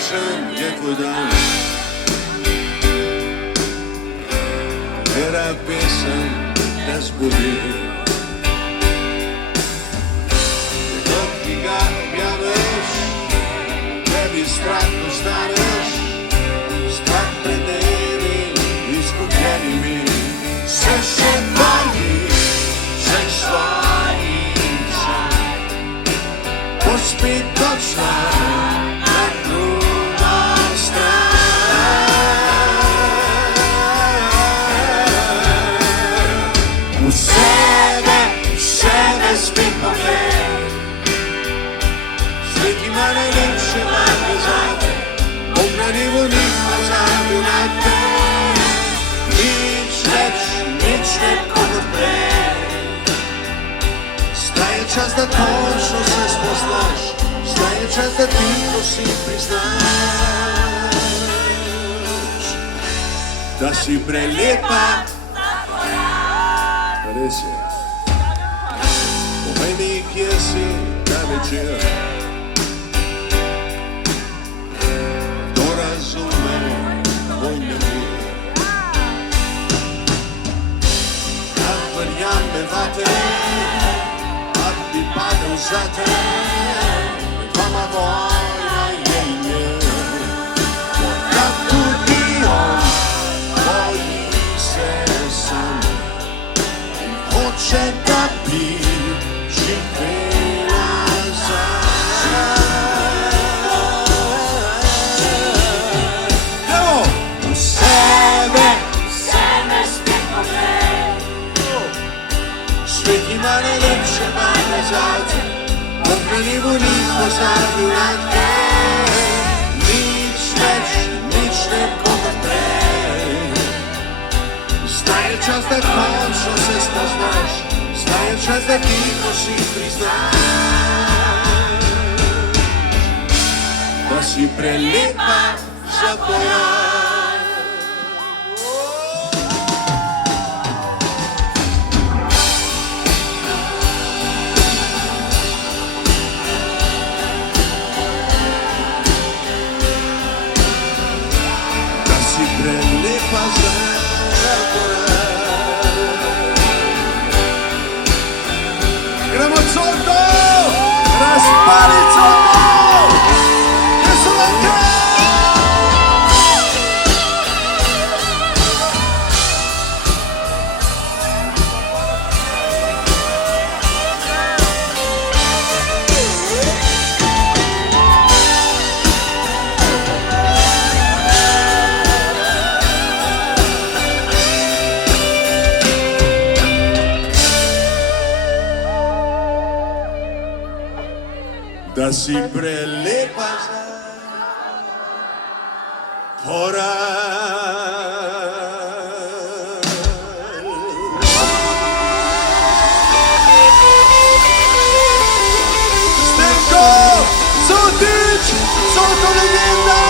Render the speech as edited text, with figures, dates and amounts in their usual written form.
srećan je tvoj dan. Vera pesam te zbudi. Dok ti ga objaveš, tebi strah ostaneš, strah pred nevim, izgubljenimi. Sve se bojiš, sve svojim sam, pospi točna na drugom stranu. U sebe spi pogled, slikima ne liče manje za te, pogledaj vonik pozadu na te. Nič ne kod pre, staje čas da točno se spoznaš, staje čas da tiho si priznaš da si prelepa. Res je, pomenik jesi ta večer, kdo razume tvoj nemir. Verjame vate, ak bi padel zate, med vama vojna je in je. Morda tudi on boji se sam in hoče, da bi živela zanj. Evo, u sebe spet pogled, svetima ne lepše manje zate, okreni vonik pozadu na te. Nič ne kot prej, staje čas da končno se spoznaš, staje čas da tiho si priznaš da si prelepa za pojav. Prelepa za pojav. Gremo Coto, raspali Coto, Jesulanka. Da si prelepa za porav. Stenko Cotić, Coto legenda.